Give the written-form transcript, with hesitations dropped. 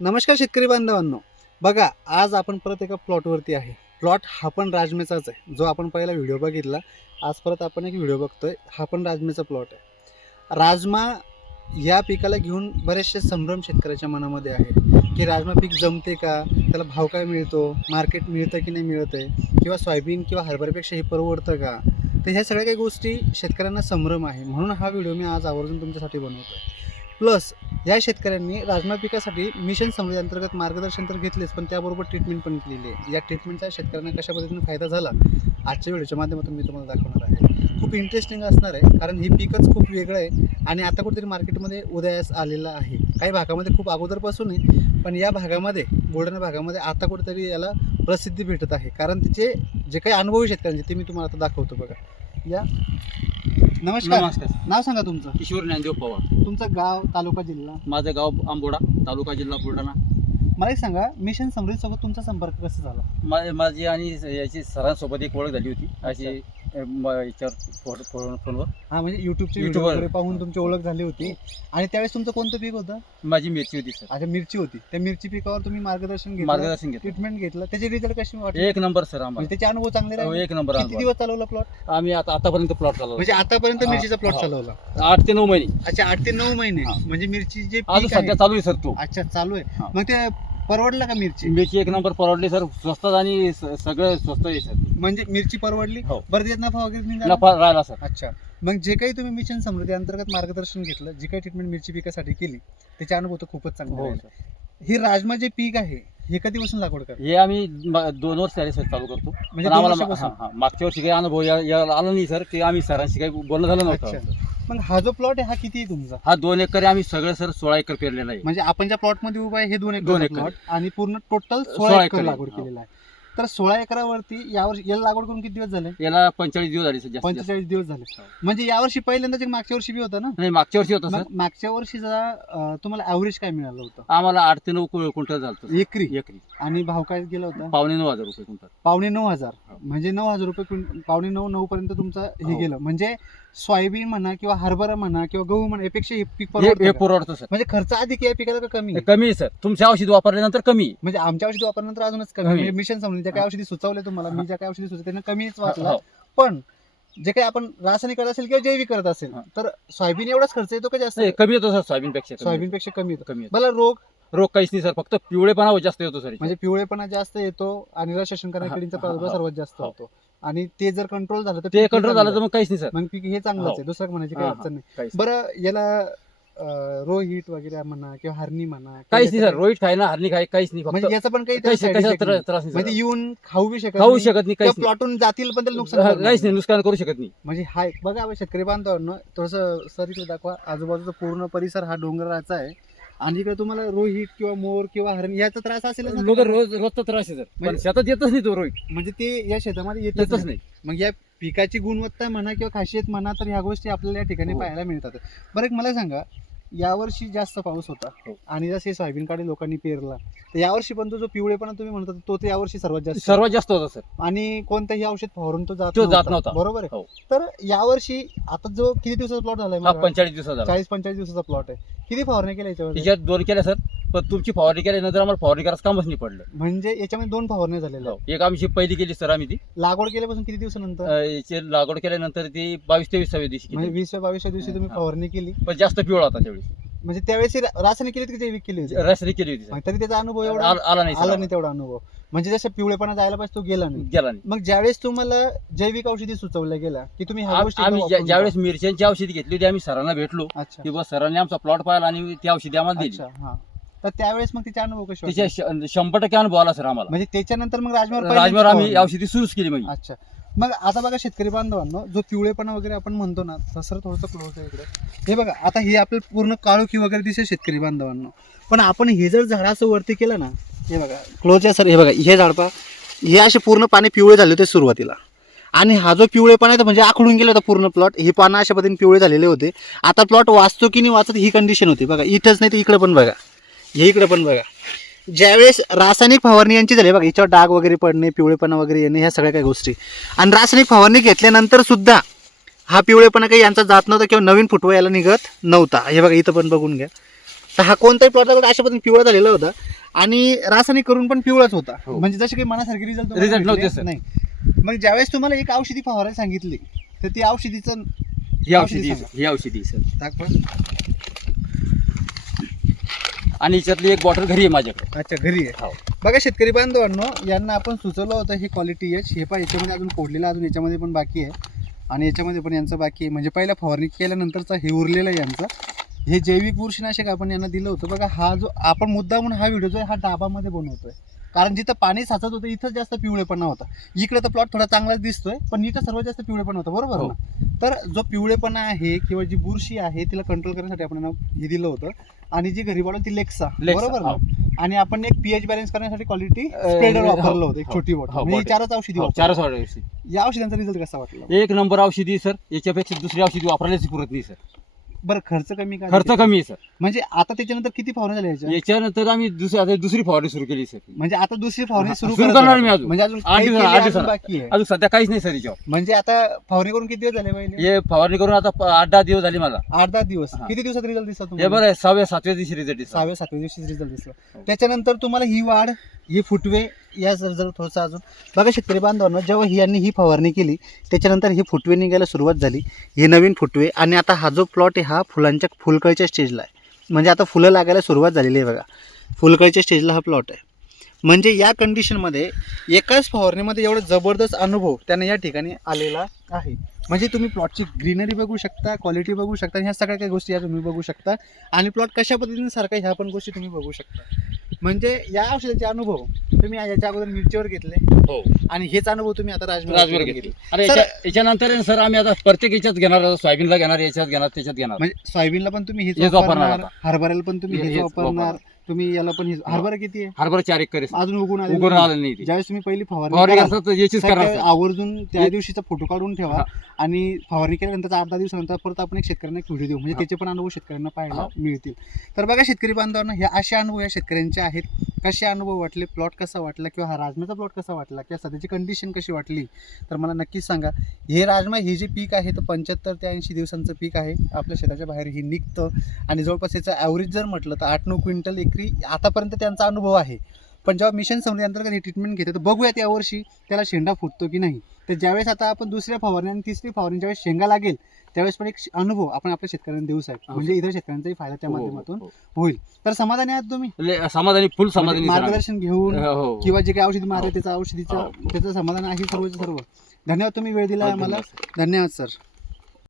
नमस्कार शेतकरी बांधवांनो, बघा आज आपण परत एका प्लॉटवरती आहे. प्लॉट हा पण राजमेचाच आहे. जो आपण पहिला व्हिडिओ बघितला, आज परत आपण एक व्हिडिओ बघतोय. हा पण राजमेचा प्लॉट आहे. राजमा या पिकाला घेऊन बरेचसे संभ्रम शेतकऱ्याच्या मनामध्ये आहे की राजमा पीक जमते का, त्याला भाव काय मिळतो, मार्केट मिळतं की नाही मिळत आहे, किंवा सोयाबीन किंवा हरभऱ्यापेक्षा हे परवडतं का. तर ह्या सगळ्या काही गोष्टी शेतकऱ्यांना संभ्रम आहे. म्हणून हा व्हिडिओ मी आज आवर्जून तुमच्यासाठी बनवतो आहे. प्लस या शेतकऱ्यांनी राजमा पिकासाठी मिशन समृद्धी अंतर्गत मार्गदर्शन तर घेतलेच, पण त्याबरोबर ट्रीटमेंट पण केलेली आहे. या ट्रीटमेंटचा शेतकऱ्यांना कशा पद्धतीने फायदा झाला आजच्या व्हिडिओच्या माध्यमातून मी तुम्हाला दाखवणार आहे. खूप इंटरेस्टिंग असणार आहे, कारण हे पिकच खूप वेगळं आहे आणि आता कुठेतरी मार्केटमध्ये उदयास आलेलं आहे. काही भागामध्ये खूप अगोदरपासून आहे, पण या भागामध्ये बुलढाणा भागामध्ये आता कुठेतरी याला प्रसिद्धी भेटत आहे. कारण तिचे जे काही अनुभवी शेतकऱ्यांचे ते मी तुम्हाला आता दाखवतो. बघा या. नमस्कार. नाव सांगा तुमचं. किशोर ज्ञानदेव पवार. तुमचं गाव, तालुका, जिल्हा. माझं गाव आंबोडा, तालुका जिल्हा बुलढाणा. मला एक सांगा, मिशन समृद्धी सोबत तुमचा संपर्क कसा झाला? माझी आणि याची सरांसोबत एक ओळख झाली होती अशी याच्यावर फोनवर. हा, म्हणजे युट्यूबचे व्हिडिओ YouTubeवर. वगैरे पाहून तुमची ओळख झाली होती. आणि त्यावेळेस तुमचं कोणतं पीक होतं? माझी मिरची होती सर. अच्छा, मिरची होती. त्या मिरची पिकावर तुम्ही मार्गदर्शन घेतलं, घेतलं. ट्रीटमेंट घेतलं. त्याचे रिझल्ट कसे वाटले? एक नंबर सर म्हणजे आम्हाला. त्याचे अनुभव चांगले राहिले? एक नंबर किती अनुभव. दिवस चालवला प्लॉट? आम्ही आतापर्यंत प्लॉट चालवला म्हणजे आतापर्यंत हा, मिरचीचा प्लॉट हा. चालवला 8 ते 9 महिने. अच्छा, 8 ते 9 महिने. हा. म्हणजे मिरची जे आज पीक आहे, सध्या चालू आहे सर तो. अच्छा चालू आहे. हा. मग ते परवडलं का मिरची? मिरची एक नंबर परवडली सर. स्वस्तात आणि सगळं स्वस्त आहे सर. म्हणजे मिरची परवडली. हो. बरं, त्यात नफा वगैरे निघाला? नफा राहिला सर. अच्छा, मग जे काही तुम्ही मिशन समृद्धी अंतर्गत मार्गदर्शन घेतलं, जी काही ट्रीटमेंट मिरची पिकासाठी केली, त्याचे अनुभव तर खूपच चांगले हो राहिले. सर. हे राजमा जे पीक आहे, हे कधीपासून लागवड करता? हे आम्ही 2 वर्ष झाले सर चालू करतो. म्हणजे पण आम्हाला 2 वर्षापासून? मागच्या वर्षी काही अनुभव यायला आला नाही सर. ते आम्ही सरांशी काही बोलणं झालं नव्हतं. अच्छा. मग हा जो प्लॉट आहे हा किती आहे तुमचा? हा 2 एकर आम्ही सगळं सर 16 एकर पेरलेला आहे. म्हणजे आपण ज्या प्लॉट मध्ये उभा आहे हे 2 दोन एकर एकर. प्लॉट आणि पूर्ण टोटल 16 16 एकर एकर आहे. लागवड केलेला आहे. तर 16 एकरावरती यावर्षी याला लागवड करून किती दिवस झाले? याला 45 दिवस झाले सर. जास्तीत जास्त. 45 दिवस झाले. म्हणजे यावर्षी पहिल्यांदाच एक मागच्या वर्षी बी होता ना? नाही, मागच्या वर्षी होतं मग सर. मागच्या वर्षीचा तुम्हाला ॲव्हरेज काय मिळालं होतं आम्हाला 8 ते 9 क्विंटल झालं एकरी? एकरी. आणि भाव काय गेला होता? 8,500 रुपये क्विंटल. 8,500. हो. म्हणजे 9,000 रुपये 9,500 पर्यंत तुमचं हे हो. गेलं. म्हणजे सोयाबीन म्हणा किंवा हरभरा म्हणा किंवा गहू म्हणा यापेक्षा हे पीक हे परवडतं का? परवडतं सर. म्हणजे खर्च अधिक या पिकाला का कमी हे आहे? कमी आहे सर. तुमच्या औषध वापरल्यानंतर कमी आहे. म्हणजे आमच्या औषधी वापरल्यानंतर अजूनच कमी. कमी. म्हणजे मिशन समृद्धी ज्या काही औषधी सुचवले तुम्हाला, मी ज्या काही औषधी सुचवले त्यांना कमीच वाटला. हो. पण जे काही आपण रासायनिक करत असेल किंवा जैविक करत असेल, हा. तर सोयाबीन एवढाच खर्च येतो का जास्त? नाही, कमी येतो सर. सोयाबीनपेक्षा कमी सोयाबीन पेक्षा कमी येतो. येतो. कमी येतो. मला रोग काहीच नाही सर. फक्त पिवळेपणा जास्त येतो सर. म्हणजे पिवळेपणा जास्त येतो आणि रस शोषण करणाऱ्या हा, किडींचा हा, प्रादुर्भाव हा. सर्वात जास्त हो. होतो. आणि ते जर कंट्रोल झालं तर ते पीक कंट्रोल चांगलं झालं तर मग काहीच नाही सर. आहे. मग पीक हे चांगलंच हो. आहे, दुसरं म्हणायची काही हा, अडचण नाही. काहीच बरं, याला रोहित वगैरे म्हणा किंवा हरणी म्हणा, काहीच नाही याचं सर. रोहित खाय ना, हरणी खाय, काहीच नाही. म्हणजे फक्त याचा पण काही काहीच side कशाचा effect नाही. त्रास नाही म्हणजे सर. येऊन खाऊ बी शकत खाऊ नाही, शकत नाही, किंवा काहीच नाही. प्लॉटून जातील पण त्याला नुकसान करणार काहीच नाही. नाही, नुकसान करू शकत नाही. म्हणजे हा एक बघा आपण शेतकरी बांधवांनो, थोडंसं सर इकडे दाखवा. आजूबाजूचा पूर्ण परिसर हा डोंगराचा आहे आणि इकडे तुम्हाला रोहित किंवा मोर किंवा हरण याचा त्रास असेल ना लोक तुम्हाला? रोजचा त्रास आहे सर. पण म्हणजे- शेतात येतच नाही तो रोहित. म्हणजे ते या शेतामध्ये येतच येतच नाही. नाही. मग या पिकाची गुणवत्ता म्हणा किंवा खासियत म्हणा, तर ह्या गोष्टी आपल्याला या ठिकाणी हो. पाहायला मिळतात. बरं, एक मला सांगा, यावर्षी जास्त पाऊस होता हो. आणि जसे सोयाबीन काढे लोकांनी पेरला, तर यावर्षी पण तो जो पिवळेपणा तुम्ही म्हणता तो तर यावर्षी सर्वात जास्त. सर्वात जास्त होता सर. आणि कोणत्याही औषध फवारून तो जात नव्हता. बरोबर आहे. हो. तर यावर्षी आता जो किती दिवसाचा प्लॉट झालाय? हा 45 दिवसाचा झाला. 40-45 दिवसाचा प्लॉट आहे. किती फवारणी केल्या याच्यावर? तिच्यात 2 केल्या सर. पण तुमची फवारणी केल्यानंतर आम्हाला फवारणी करायचं कामच नाही पडलं. म्हणजे याच्यामध्ये 2 फवारण्या झालेल्या आहेत. एक आमची पहिली केली सर आम्ही ती. लागवड केल्यापासून किती दिवसानंतर? याची लागवड केल्यानंतर ती 22-23व्या दिवशी म्हणजे केली. 20-22 दिवशी तुम्ही हा. फवारणी केली. पण जास्त पिवळा होता त्यावेळी. म्हणजे त्यावेळेस ही रासायनिक केली की जैविक केली होती? रासायनिक केली होती मग सर. तरी त्याचा अनुभव एवढा आला नाही आला सर. नाही तेवढा अनुभव. म्हणजे जसं पिवळेपणा जायला पाहिजे तो गेला नाही. गेला नाही. मग ज्यावेळेस तुम्हाला जैविक औषधी सुचवल्या गेल्या की तुम्ही ह्या गोष्टी आम्ही वापरून ज्यावेळेस मिरच्यांची औषधी घेतली होती आम्ही सरांना भेटलो बघा. अच्छा की बस सरांनी आमचा प्लॉट पाहिला आणि ती औषधी आम्हाला दिली. अच्छा. हा, तर त्यावेळेस मग तिचे अनुभव कसे तिच्या वाटले? 100% अनुभव आला सर आम्हाला. म्हणजे त्याच्यानंतर मग राजमावर राजमावर आम्ही पहिल्यांदा औषधी सुरूच केली म्हणजे. अच्छा. मग आता बघा शेतकरी बांधवांनो, जो पिवळेपणा वगैरे आपण म्हणतो ना, तसं थोडंसं क्लोज आहे इकडे. हे बघा, आता हे आपलं पूर्ण काळोखी वगैरे दिसेल शेतकरी बांधवांनो, पण आपण हे जर झाडाचं वरती केलं ना, हे बघा क्लोज आहे सर. हे बघा, हे झाड पहा, हे असे पूर्ण पाने पिवळे झाले होते सुरुवातीला, आणि हा जो पिवळेपणा आहे म्हणजे आखडून गेला होता पूर्ण प्लॉट. ही पानं अशा पद्धतीने पिवळे झालेले होते. आता प्लॉट वाचतो की नाही वाचत ही कंडिशन होती. बघा, इथंच नाही तर इकडे पण बघा, हे इकडे पण बघा. ज्यावेळेस रासायनिक फवारणी यांची झाली बघा, याच्यावर डाग वगैरे पडणे, पिवळेपणा वगैरे येणे, ह्या सगळ्या काही गोष्टी. आणि रासायनिक फवारणी घेतल्यानंतर सुद्धा हा पिवळेपणा काही यांचा जात नव्हता किंवा नवीन फुटवा याला निघत नव्हता. हे बघा, इथं पण बघून घ्या. तर हा कोणताही प्लॉट अशा पद्धतीने पिवळा झालेला होता आणि रासायनिक करून पण पिवळाच होता. हो. म्हणजे जसे काही मनासारखे रिझल्ट Result नव्हते, sir. नाही. मग ज्यावेळेस तुम्हाला एक औषधी फवारायला सांगितली तर ती औषधीचं ही औषधी सांगा. ही औषधी सर. दाखवा. आणि याच्यातली एक बॉटल घरी आहे माझ्याकडे. अच्छा, घरी आहे. हो. बघा शेतकरी बांधवांनो, यांना आपण सुचवलं होतं हे क्वालिटी एच, हे पण याच्यामध्ये अजून फोडलेलं अजून याच्यामध्ये पण बाकी आहे आणि याच्यामध्ये पण यांचं बाकी आहे. म्हणजे पहिल्या फवारणी केल्यानंतरचा हे उरलेलं आहे यांचं. हे जैविक बुरशीनाशक आपण यांना दिलं होतं. बघा हा जो आपण मुद्दा म्हणून हा व्हिडिओ जो आहे हा डाबामध्ये बनवतोय, कारण जिथं पाणी साचत होतं इथं जास्त पिवळेपणा होता. इकडे तर प्लॉट थोडा चांगलाच दिसतोय पण इथं सर्वात जास्त पिवळेपणा होता, बरोबर हो. ना? तर जो पिवळेपणा आहे किंवा जी बुरशी आहे तिला कंट्रोल करण्यासाठी आपण यांना हे दिलं होतं आणि जी घरी वाढवली ती लेक्सा, बरोबर ना? आणि आपण एक पीएच बॅलन्स करण्यासाठी क्वालिटी स्प्रेडर वापरलं होतं, एक हो. छोटी बॉटल. हो, म्हणजे ही bottle. चारच औषधी हो, वापरली. चारच औषधी. या औषधांचा रिझल्ट कसा वाटला? एक नंबर औषधी सर. याच्यापेक्षा दुसरी औषधी वापरायलाच पुरत नाही सर. बरं, खर्च कमी का? खर्च कमी आहे सर. म्हणजे आता त्याच्यानंतर किती फवारणी झाल्या याच्या? याच्यानंतर आम्ही दुसरी फवारणी सुरू केली सर. म्हणजे आता दुसरी फवारणी सुरू सुरू करत करणार आहे. मी अजून. म्हणजे अजून आठ काही दिवस- केली आठ अजून दिवसाला. बाकी आहे. अजून सध्या काहीच नाही सर याच्यावर. म्हणजे आता फवारणी करून किती दिवस झाले पहिले? हे फवारणी करून आता 8-10 दिवस झाले मला. 8-10 दिवस. हा. किती दिवसात रिझल्ट दिसला हे तुम्हाला? बरं 6व्या-7व्या दिवशी रिझल्ट दिसला. 6व्या-7व्या दिवशी रिझल्ट दिसला. हो. त्याच्यानंतर तुम्हाला ही वाढ, ही फुटवे, या जर थोडंसं अजून बघा शेतकरी बांधवांनो, जेव्हा यांनी ही फवारणी केली त्याच्यानंतर ही फुटवे निघायला सुरुवात झाली. हे नवीन फुटवे आणि आता हा जो प्लॉट आहे हा फुलांच्या फुलकळीच्या स्टेजला आहे. म्हणजे आता फुलं लागायला सुरुवात झालेली आहे. बघा फुलकळीच्या स्टेजला हा प्लॉट आहे. म्हणजे या कंडिशनमध्ये एकाच फवारणीमध्ये एवढा जबरदस्त अनुभव त्यांना या ठिकाणी आलेला आहे. म्हणजे तुम्ही प्लॉटची ग्रीनरी बघू शकता, क्वालिटी बघू शकता, ह्या सगळ्या काही गोष्टी या तुम्ही बघू शकता आणि प्लॉट कशा पद्धतीने सारखा ह्या पण गोष्टी तुम्ही बघू शकता. म्हणजे या औषधाचे अनुभव तुम्ही याच्या अगोदर मिरचीवर घेतले हो. आणि हेच अनुभव तुम्ही आता राजवीर राजवीर घेतली. घेतले. अरे सर- याच्यानंतर आहे ना सर आम्ही आता प्रत्येक याच्यात घेणार. सोयाबीनला घेणार, याच्यात घेणार, त्याच्यात घेणार. म्हणजे सोयाबीनला पण तुम्ही हेच हेच वापरणार वापरणार, हरभऱ्याला पण तुम्ही हेच हेच वापरणार, वापरणार. तुम्ही याला पण हेच. हरभरा किती आहे? हरभरा 4 एकर आहे सर. अजून उगून आलेलं उगवून नाही. आलं नाही ते. ज्यावेळेस तुम्ही पहिली फवारणी फवारणी कराल, करतात तर याचीच करणार सगळ्या सर. आवर्जून त्या दिवशीचा फोटो काढून ठेवा हा. आणि फवारणी केल्यानंतर 8-10 दिवसानंतर परत आपण एक शेतकऱ्यांना एक व्हिडिओ देऊ, म्हणजे हा. त्याचे पण अनुभव शेतकऱ्यांना पाहायला हा. मिळतील. तर बघा शेतकरी बांधवांना हे असे अनुभव या शेतकऱ्यांचे आहेत. कसे अनुभव वाटले, प्लॉट कसा वाटला किंवा हा राजमाचा प्लॉट कसा वाटला किंवा सध्याची कंडिशन कशी वाटली तर मला नक्कीच सांगा. हे राजमा हे जे पीक आहे तर 75 ते 80 दिवसांचं पीक आहे. आपल्या शेताच्या बाहेर हे निघतं आणि जवळपास याचं ॲव्हरेज जर म्हटलं तर 8-9 क्विंटल एकरी आतापर्यंत त्यांचा अनुभव आहे. पण जेव्हा मिशन समृद्धी अंतर्गत हे ट्रीटमेंट घेते तर बघूयात यावर्षी त्याला शेंडा फुटतो की नाही. तर ज्यावेळेस आता आपण दुसऱ्या फवारणी आणि तिसरी फवारणी ज्यावेळेस शेंगा लागेल त्यावेळेस पण एक अनुभव आपण आपल्या शेतकऱ्यांना देऊ साहेब, म्हणजे इतर शेतकऱ्यांचाही फायदा त्या माध्यमातून होईल. तर समाधानी आहात तुम्ही? समाधानी, फुल म्हणजे समाधानी सर आम्ही. मार्गदर्शन घेऊन हो. किंवा जे काही औषधी मारले हो. त्याचं औषधीचं हो. त्याचं समाधान आहे सर्वच सर्व. धन्यवाद, तुम्ही वेळ दिला हो, आम्हाला. धन्यवाद सर. धन्यवाद सर.